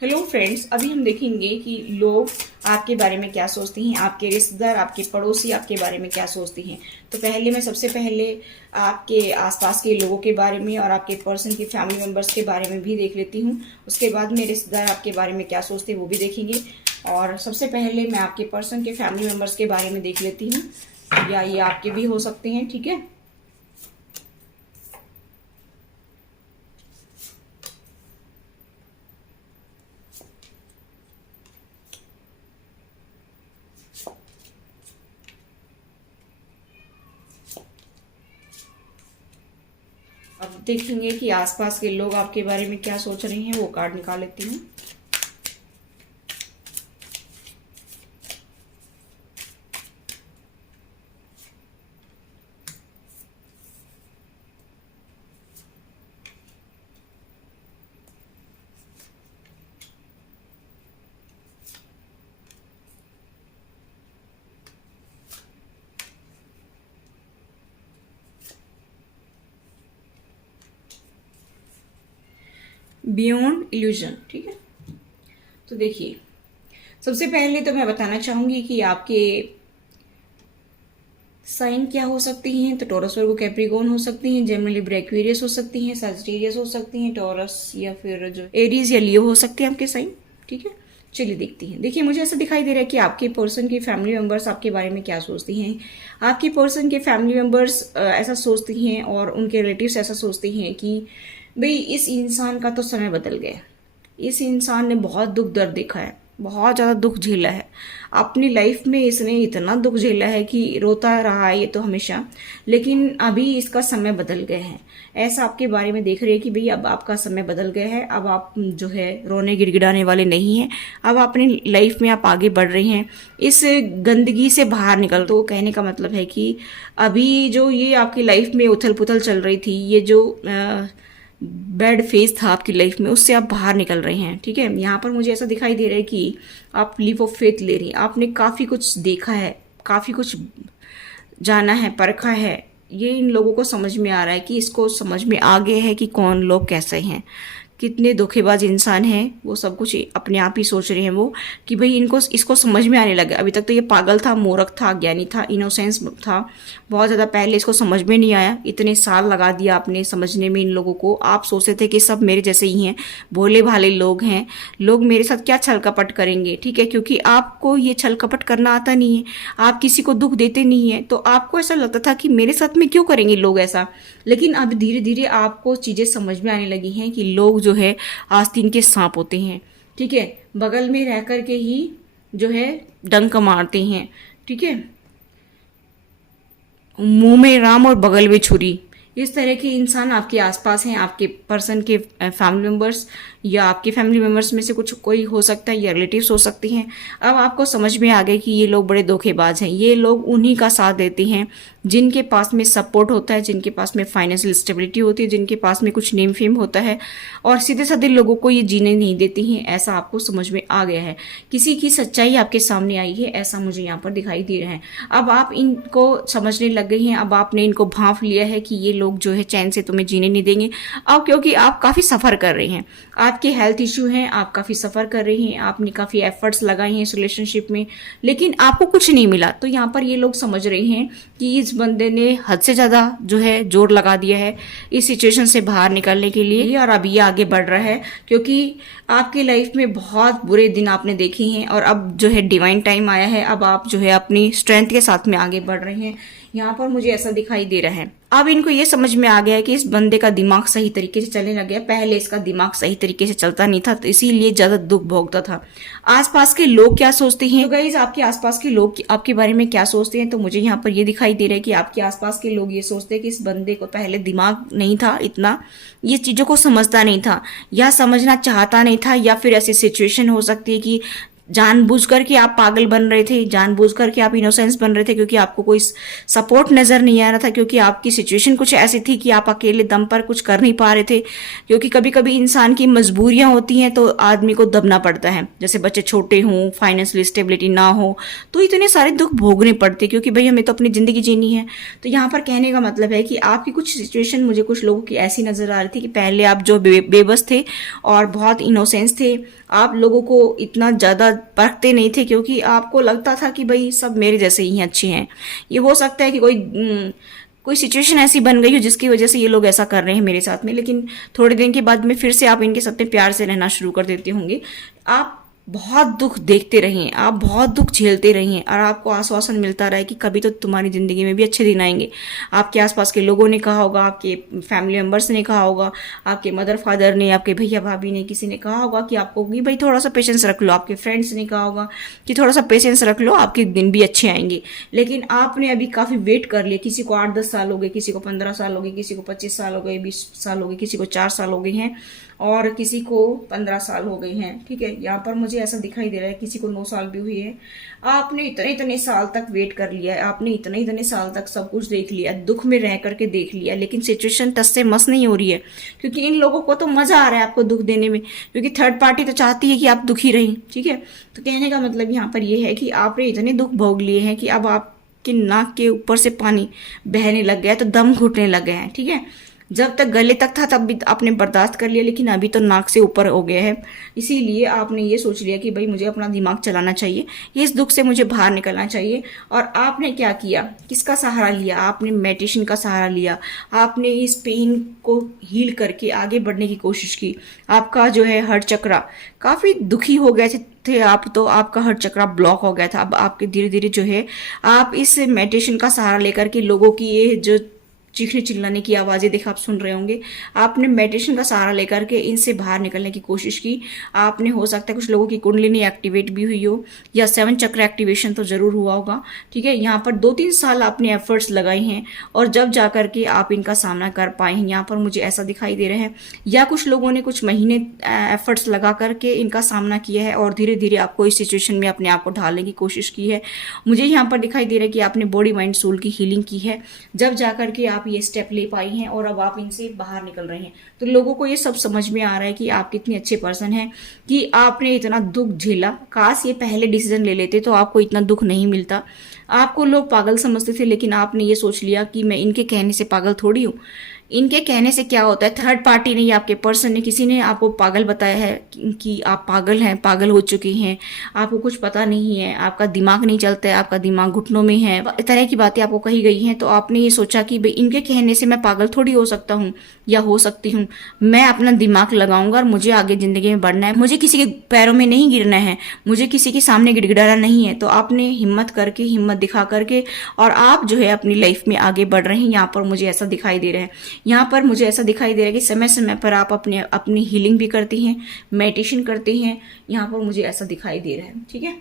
Hello friends, अभी हम देखेंगे कि लोग आपके बारे में क्या सोचते हैं, आपके रिश्तेदार, आपके पड़ोसी आपके बारे में क्या सोचते हैं। तो पहले मैं सबसे पहले आपके आसपास के लोगों के बारे में और आपके पर्सन की फैमिली मेम्बर्स के बारे में भी देख लेती हूँ। उसके बाद में रिश्तेदार आपके बारे में क्या सोचते हैं वो भी देखेंगे। और सबसे पहले मैं आपके पर्सन के फैमिली मेम्बर्स के बारे में देख लेती हूँ, या ये आपके भी हो सकते हैं। ठीक है, अब देखेंगे कि आसपास के लोग आपके बारे में क्या सोच रहे हैं। वो कार्ड निकाल लेती हूँ। Beyond illusion. ठीक है, तो देखिए, सबसे पहले तो मैं बताना चाहूंगी कि आपके साइन क्या हो सकती हैं। तो टॉरस, वर्गो, कैप्रिकॉर्न हो सकती हैं, जेमिनी, लिब्रा, एक्वेरियस हो सकती हैं, सजिटेरियस हो सकती हैं, टॉरस या फिर जो एरीज या लियो हो सकते हैं आपके साइन। ठीक है, चलिए देखती हैं। देखिए, मुझे ऐसा दिखाई दे रहा है कि आपके पर्सन की फैमिली मेंबर्स आपके बारे में क्या सोचती हैं। आपकी पर्सन के फैमिली मेंबर्स ऐसा सोचती हैं और उनके रिलेटिव्स ऐसा सोचती हैं कि भाई इस इंसान का तो समय बदल गया। इस इंसान ने बहुत दुख दर्द देखा है, बहुत ज़्यादा दुख झेला है अपनी लाइफ में। इसने इतना दुख झेला है कि रोता रहा है ये तो हमेशा, लेकिन अभी इसका समय बदल गया है। ऐसा आपके बारे में देख रहे हैं कि भाई अब आपका समय बदल गया है। अब आप जो है रोने गिड़गिड़ाने वाले नहीं हैं। अब अपनी लाइफ में आप आगे बढ़ रहे हैं, इस गंदगी से बाहर निकल। तो कहने का मतलब है कि अभी जो ये आपकी लाइफ में उथल पुथल चल रही थी, ये जो बैड फेज था आपकी लाइफ में, उससे आप बाहर निकल रहे हैं। ठीक है, यहाँ पर मुझे ऐसा दिखाई दे रहा है कि आप लीप ऑफ फेथ ले रही हैं। आपने काफ़ी कुछ देखा है, काफ़ी कुछ जाना है, परखा है। ये इन लोगों को समझ में आ रहा है कि इसको समझ में आ गया है कि कौन लोग कैसे हैं, कितने धोखेबाज इंसान हैं। वो सब कुछ अपने आप ही सोच रहे हैं वो कि भाई इनको इसको समझ में आने लगा। अभी तक तो ये पागल था, मूर्ख था, ज्ञानी था, इनोसेंस था बहुत ज़्यादा। पहले इसको समझ में नहीं आया, इतने साल लगा दिया आपने समझने में इन लोगों को। आप सोचते थे कि सब मेरे जैसे ही हैं, भोले भाले लोग हैं, लोग मेरे साथ क्या छल कपट करेंगे। ठीक है, क्योंकि आपको ये छल कपट करना आता नहीं है, आप किसी को दुख देते नहीं है, तो आपको ऐसा लगता था कि मेरे साथ में क्यों करेंगे लोग ऐसा। लेकिन अब धीरे धीरे आपको चीज़ें समझ में आने लगी हैं कि लोग जो है आस्तीन के सांप होते हैं। ठीक है, बगल में रह कर के ही जो है डंक मारते हैं। ठीक है, मुंह में राम और बगल में छुरी, इस तरह के इंसान आपके आसपास हैं। आपके पर्सन के फैमिली मेम्बर्स या आपके फैमिली मेम्बर्स में से कुछ कोई हो सकता है, या रिलेटिव्स हो सकती हैं। अब आपको समझ में आ गया कि ये लोग बड़े धोखेबाज हैं। ये लोग उन्हीं का साथ देते हैं जिनके पास में सपोर्ट होता है, जिनके पास में फाइनेंशियल स्टेबिलिटी होती है, जिनके पास में कुछ नेम फेम होता है, और सीधे साधे लोगों को ये जीने नहीं देती हैं। ऐसा आपको समझ में आ गया है। किसी की सच्चाई आपके सामने आई है, ऐसा मुझे यहाँ पर दिखाई दे रहा है। अब आप इनको समझने लग गए हैं। अब आपने इनको भांप लिया है कि ये लोग जो है चैन से तुम्हें जीने नहीं देंगे। अब क्योंकि आप काफ़ी सफ़र कर रहे हैं, आपके हेल्थ इशू हैं, आप काफ़ी सफ़र कर रहे हैं, आपने काफ़ी एफर्ट्स लगाए हैं इस रिलेशनशिप में, लेकिन आपको कुछ नहीं मिला। तो यहाँ पर ये लोग समझ रहे हैं कि इस बंदे ने हद से ज़्यादा जो है जोर लगा दिया है इस सिचुएशन से बाहर निकलने के लिए, और अब ये आगे बढ़ रहा है। क्योंकि आपकी लाइफ में बहुत बुरे दिन आपने देखे हैं और अब जो है डिवाइन टाइम आया है। अब आप जो है अपनी स्ट्रेंथ के साथ में आगे बढ़ रहे हैं। यहाँ पर मुझे ऐसा दिखाई दे रहा है। अब इनको ये समझ में आ गया है कि इस बंदे का दिमाग सही तरीके से चलने लग गया। पहले इसका दिमाग सही तरीके से चलता नहीं था, तो इसीलिए ज्यादा दुख भोगता था। आसपास के लोग क्या सोचते हैं, तो गाइस आपके आसपास के लोग आपके बारे में क्या सोचते हैं, तो मुझे यहाँ पर ये दिखाई दे रहा है कि आपके आसपास के लोग ये सोचते हैं कि इस बंदे को पहले दिमाग नहीं था इतना, ये चीजों को समझता नहीं था, या समझना चाहता नहीं था, या फिर ऐसी सिचुएशन हो सकती है कि जानबूझकर के आप पागल बन रहे थे, जानबूझकर के आप इनोसेंस बन रहे थे, क्योंकि आपको कोई सपोर्ट नजर नहीं आ रहा था, क्योंकि आपकी सिचुएशन कुछ ऐसी थी कि आप अकेले दम पर कुछ कर नहीं पा रहे थे। क्योंकि कभी कभी इंसान की मजबूरियां होती हैं तो आदमी को दबना पड़ता है, जैसे बच्चे छोटे हों, फाइनेंशियल स्टेबिलिटी ना हो, तो इतने सारे दुख भोगने पड़ते, क्योंकि भाई हमें तो अपनी जिंदगी जीनी है। तो यहाँ पर कहने का मतलब है कि आपकी कुछ सिचुएशन मुझे कुछ लोगों की ऐसी नजर आ रही थी कि पहले आप जो बेबस थे और बहुत इनोसेंस थे, आप लोगों को इतना ज़्यादा परखते नहीं थे, क्योंकि आपको लगता था कि भाई सब मेरे जैसे ही अच्छे हैं। ये हो सकता है कि कोई सिचुएशन ऐसी बन गई हो जिसकी वजह से ये लोग ऐसा कर रहे हैं मेरे साथ में, लेकिन थोड़े दिन के बाद में फिर से आप इनके साथ में प्यार से रहना शुरू कर देते होंगे। आप बहुत दुख देखते रहें, आप बहुत दुख झेलते रहें, और आपको आश्वासन मिलता रहे कि कभी तो तुम्हारी ज़िंदगी में भी अच्छे दिन आएंगे। आपके आसपास के लोगों ने कहा होगा, आपके फैमिली मेम्बर्स ने कहा होगा, आपके मदर फादर ने, आपके भैया भाभी ने, किसी ने कहा होगा कि आपको कि भाई थोड़ा सा पेशेंस रख लो, आपके फ्रेंड्स ने कहा होगा कि थोड़ा सा पेशेंस रख लो, आपके दिन भी अच्छे आएंगे। लेकिन आपने अभी काफ़ी वेट कर लिया। किसी को 8-10 साल हो गए, किसी को 15 साल हो गए, किसी को 25 साल हो गए, 20 साल हो गए, किसी को 4 साल हो गए हैं, और किसी को 15 साल हो गए हैं। ठीक है, यहाँ पर मुझे ऐसा दिखाई दे रहा है किसी को 9 साल भी हुई है। आपने इतने इतने साल तक वेट कर लिया है, आपने इतने इतने साल तक सब कुछ देख लिया, दुख में रह करके देख लिया, लेकिन सिचुएशन टस से मस नहीं हो रही है, क्योंकि इन लोगों को तो मजा आ रहा है आपको दुख देने में, क्योंकि थर्ड पार्टी तो चाहती है कि आप दुखी रहें। ठीक है, तो कहने का मतलब यहाँ पर यह है कि आपने इतने दुख भोग लिए हैं कि अब आपके नाक के ऊपर से पानी बहने लग गया है, तो दम घुटने लग गए हैं। ठीक है, जब तक गले तक था तब भी आपने बर्दाश्त कर लिया, लेकिन अभी तो नाक से ऊपर हो गया है। इसीलिए आपने ये सोच लिया कि भाई मुझे अपना दिमाग चलाना चाहिए, इस दुख से मुझे बाहर निकलना चाहिए। और आपने क्या किया, किसका सहारा लिया? आपने मेडिटेशन का सहारा लिया। आपने इस पेन को हील करके आगे बढ़ने की कोशिश की। आपका जो है हार्ट चक्रा, काफ़ी दुखी हो गए थे आप, तो आपका हार्ट चक्रा ब्लॉक हो गया था। अब आपके धीरे धीरे जो है आप इस मेडिटेशन का सहारा लेकर के लोगों की ये जो चीखने चिल्लाने की आवाज़ें देखा आप सुन रहे होंगे, आपने मेडिटेशन का सहारा लेकर के इनसे बाहर निकलने की कोशिश की। आपने, हो सकता है कुछ लोगों की कुंडलिनी एक्टिवेट भी हुई हो, या 7 चक्र एक्टिवेशन तो ज़रूर हुआ होगा। ठीक है, यहाँ पर 2-3 साल आपने एफर्ट्स लगाए हैं, और जब जा कर के आप इनका सामना कर पाए हैं, यहाँ पर मुझे ऐसा दिखाई दे रहा है। या कुछ लोगों ने कुछ महीने एफर्ट्स लगा करके इनका सामना किया है, और धीरे धीरे आपको इस सिचुएशन में अपने आप को ढालने की कोशिश की है। मुझे यहाँ पर दिखाई दे रहा है कि आपने बॉडी माइंड सोल की हीलिंग की है, जब जा करके आप ये स्टेप ले पाई हैं, और अब आप इनसे बाहर निकल रहे हैं। तो लोगों को ये सब समझ में आ रहा है कि आप कितने अच्छे पर्सन हैं, कि आपने इतना दुख झेला। काश ये पहले डिसीजन ले लेते तो आपको इतना दुख नहीं मिलता। आपको लोग पागल समझते थे, लेकिन आपने ये सोच लिया कि मैं इनके कहने से पागल थोड़ी हूँ। इनके कहने से क्या होता है, थर्ड पार्टी ने या आपके पर्सन ने, किसी ने आपको पागल बताया है कि आप पागल हैं, पागल हो चुके हैं, आपको कुछ पता नहीं है, आपका दिमाग नहीं चलता है, आपका दिमाग घुटनों में है, इस तरह की बातें आपको कही गई हैं। तो आपने ये सोचा कि भाई इनके कहने से मैं पागल थोड़ी हो सकता हूँ या हो सकती हूँ, मैं अपना दिमाग लगाऊंगा और मुझे आगे ज़िंदगी में बढ़ना है, मुझे किसी के पैरों में नहीं गिरना है, मुझे किसी के सामने गिड़गिड़ाना नहीं है। तो आपने हिम्मत करके, हिम्मत दिखा करके, और आप जो है अपनी लाइफ में आगे बढ़ रहे हैं। यहाँ पर मुझे ऐसा दिखाई दे रहा है, यहाँ पर मुझे ऐसा दिखाई दे रहा है कि समय समय पर आप अपनी हीलिंग भी करती हैं, मेडिटेशन करते हैं। यहाँ पर मुझे ऐसा दिखाई दे रहा है। ठीक है,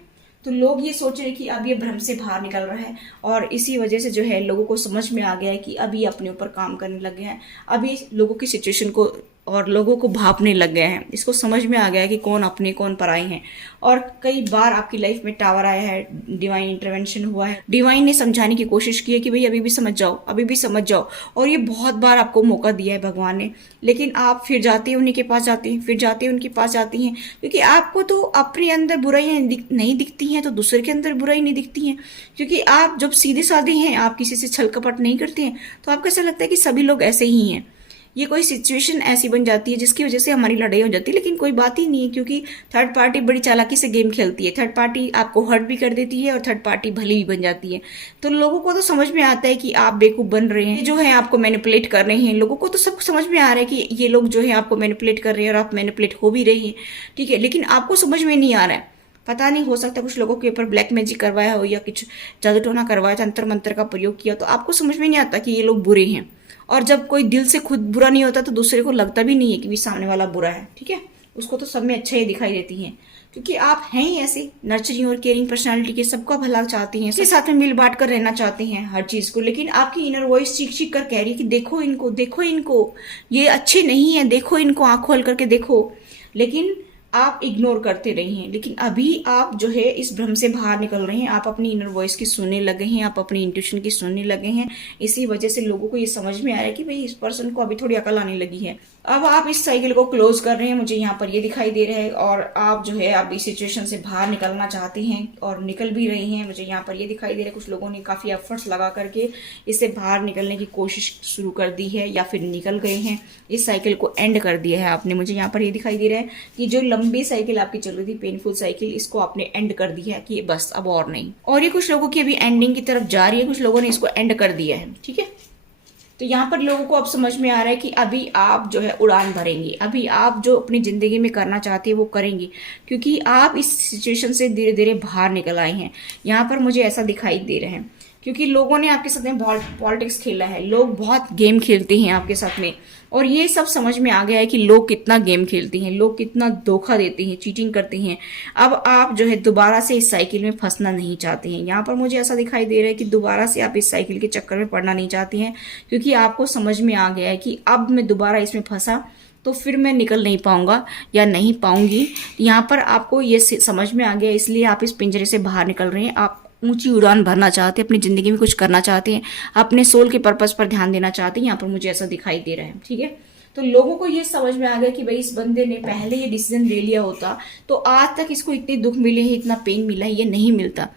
तो लोग ये सोच रहे हैं कि अब ये भ्रम से बाहर निकल रहा है, और इसी वजह से जो है लोगों को समझ में आ गया है कि अभी अपने ऊपर काम करने लग गया है, अभी लोगों की सिचुएशन को और लोगों को भापने लग गया है। इसको समझ में आ गया है कि कौन अपने कौन पराए हैं। और कई बार आपकी लाइफ में टावर आया है, डिवाइन इंटरवेंशन हुआ है, डिवाइन ने समझाने की कोशिश की है कि भाई अभी भी समझ जाओ, अभी भी समझ जाओ। और ये बहुत बार आपको मौका दिया है भगवान ने, लेकिन आप फिर जाते हैं उन्हीं के पास जाते हैं, फिर जाते हैं उनके पास जाती हैं, क्योंकि आपको तो अपने अंदर बुराइयां नहीं दिखती हैं, तो दूसरे के अंदर बुराई नहीं दिखती हैं। क्योंकि आप जब सीधे साधे हैं, आप किसी से छल कपट नहीं करते हैं, तो आपको ऐसा लगता है कि सभी लोग ऐसे ही हैं। ये कोई सिचुएशन ऐसी बन जाती है जिसकी वजह से हमारी लड़ाई हो जाती है, लेकिन कोई बात ही नहीं है, क्योंकि थर्ड पार्टी बड़ी चालाकी से गेम खेलती है। थर्ड पार्टी आपको हर्ट भी कर देती है, और थर्ड पार्टी भली भी बन जाती है। तो लोगों को तो समझ में आता है कि आप बेवकूफ़ बन रहे हैं, जो है आपको मैनिपुलेट कर रहे हैं। लोगों को तो सब समझ में आ रहा है कि ये लोग जो है आपको मैनिपुलेट कर रहे हैं, और आप मैनिपुलेट हो भी रही हैं। ठीक है, लेकिन आपको समझ में नहीं आ रहा है। पता नहीं, हो सकता है कुछ लोगों के ऊपर ब्लैक मैजिक करवाया हो, या कुछ जादू टोना करवाया, तंत्र मंत्र का प्रयोग किया, तो आपको समझ में नहीं आता कि ये लोग बुरे हैं। और जब कोई दिल से खुद बुरा नहीं होता, तो दूसरे को लगता भी नहीं है कि भी सामने वाला बुरा है। ठीक है, उसको तो सब में अच्छा ही दिखाई देती हैं, क्योंकि आप हैं ही ऐसे नर्चरिंग और केयरिंग पर्सनालिटी के, सबका भला चाहती हैं, सबके साथ में मिल बांट कर रहना चाहते हैं हर चीज को। लेकिन आपकी इनर वॉइस चीख चीख कर कह रही है कि देखो इनको, देखो इनको, ये अच्छे नहीं है, देखो इनको, आंखों खोल करके देखो। लेकिन आप इग्नोर करते रहे हैं, लेकिन अभी आप जो है इस भ्रम से बाहर निकल रहे हैं। आप अपनी इनर वॉइस की सुनने लगे हैं, आप अपनी इंट्यूशन की सुनने लगे हैं। इसी वजह से लोगों को ये समझ में आ रहा है कि भाई इस पर्सन को अभी थोड़ी अकल आने लगी है। अब आप इस साइकिल को क्लोज कर रहे हैं, मुझे यहाँ पर ये दिखाई दे रहा है, और आप जो है आप इस सिचुएशन से बाहर निकलना चाहते हैं और निकल भी रहे हैं। मुझे यहाँ पर ये दिखाई दे रहा है कुछ लोगों ने काफी एफर्ट्स लगा करके इससे बाहर निकलने की कोशिश शुरू कर दी है या फिर निकल गए हैं, इस साइकिल को एंड कर दिया है आपने। मुझे यहाँ पर ये दिखाई दे रहा है कि जो लंबी साइकिल आपकी चल रही थी, पेनफुल साइकिल, इसको आपने एंड कर दिया है कि बस अब और नहीं। और ये कुछ लोगों की अभी एंडिंग की तरफ जा रही है, कुछ लोगों ने इसको एंड कर दिया है, ठीक है। तो यहाँ पर लोगों को अब समझ में आ रहा है कि अभी आप जो है उड़ान भरेंगे, अभी आप जो अपनी जिंदगी में करना चाहते हैं वो करेंगे, क्योंकि आप इस सिचुएशन से धीरे धीरे बाहर निकल आए हैं। यहाँ पर मुझे ऐसा दिखाई दे रहा है, क्योंकि लोगों ने आपके साथ में बहुत पॉलिटिक्स खेला है, लोग बहुत गेम खेलते हैं आपके साथ में, और ये सब समझ में आ गया है कि लोग कितना गेम खेलते हैं, लोग कितना धोखा देते हैं, चीटिंग करते हैं। अब आप जो है दोबारा से इस साइकिल में फंसना नहीं चाहते हैं। यहाँ पर मुझे ऐसा दिखाई दे रहा है कि दोबारा से आप इस साइकिल के चक्कर में पड़ना नहीं चाहते हैं, क्योंकि आपको समझ में आ गया है कि अब मैं दोबारा इसमें फंसा तो फिर मैं निकल नहीं पाऊंगा या नहीं पाऊंगी। यहाँ पर आपको ये समझ में आ गया, इसलिए आप इस पिंजरे से बाहर निकल रहे हैं। आप ऊंची उड़ान भरना चाहते हैं, अपनी जिंदगी में कुछ करना चाहते हैं, अपने सोल के पर्पस पर ध्यान देना चाहते हैं। यहाँ पर मुझे ऐसा दिखाई दे रहा है, ठीक है। तो लोगों को ये समझ में आ गया कि भाई इस बंदे ने पहले ये डिसीजन ले लिया होता तो आज तक इसको इतने दुख मिले हैं, इतना पेन मिला है, ये नहीं मिलता,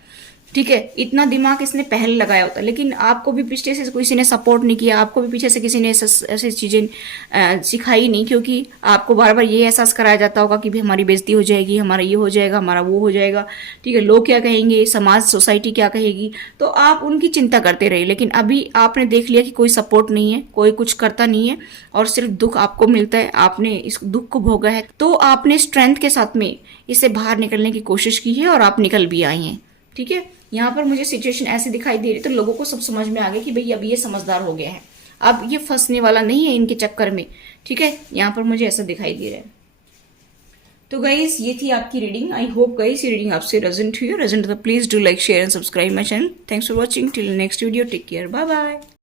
ठीक है। इतना दिमाग इसने पहले लगाया होता, लेकिन आपको भी पीछे से किसी ने सपोर्ट नहीं किया, आपको भी पीछे से किसी ने ऐसी चीजें सिखाई नहीं, क्योंकि आपको बार बार ये एहसास कराया जाता होगा कि भी हमारी बेइज्जती हो जाएगी, हमारा ये हो जाएगा, हमारा वो हो जाएगा, ठीक है, लोग क्या कहेंगे, समाज सोसाइटी क्या कहेगी, तो आप उनकी चिंता करते रहे। लेकिन अभी आपने देख लिया कि कोई सपोर्ट नहीं है, कोई कुछ करता नहीं है, और सिर्फ दुख आपको मिलता है। आपने इस दुख को भोगा है, तो आपने स्ट्रेंथ के साथ में इससे बाहर निकलने की कोशिश की है और आप निकल भी आए हैं, ठीक है। यहाँ पर मुझे सिचुएशन ऐसी दिखाई दे रही, तो लोगों को सब समझ में आ गया कि भाई अब ये समझदार हो गया है, अब ये फंसने वाला नहीं है इनके चक्कर में, ठीक है। यहाँ पर मुझे ऐसा दिखाई दे रहा है। तो गाइस ये थी आपकी रीडिंग। आई होप गाइस ये रीडिंग आपसे रेजोनेट हुई है। रेजोनेट तो please do like, share and subscribe my channel. Thanks for watching. Till next video, take care, bye bye.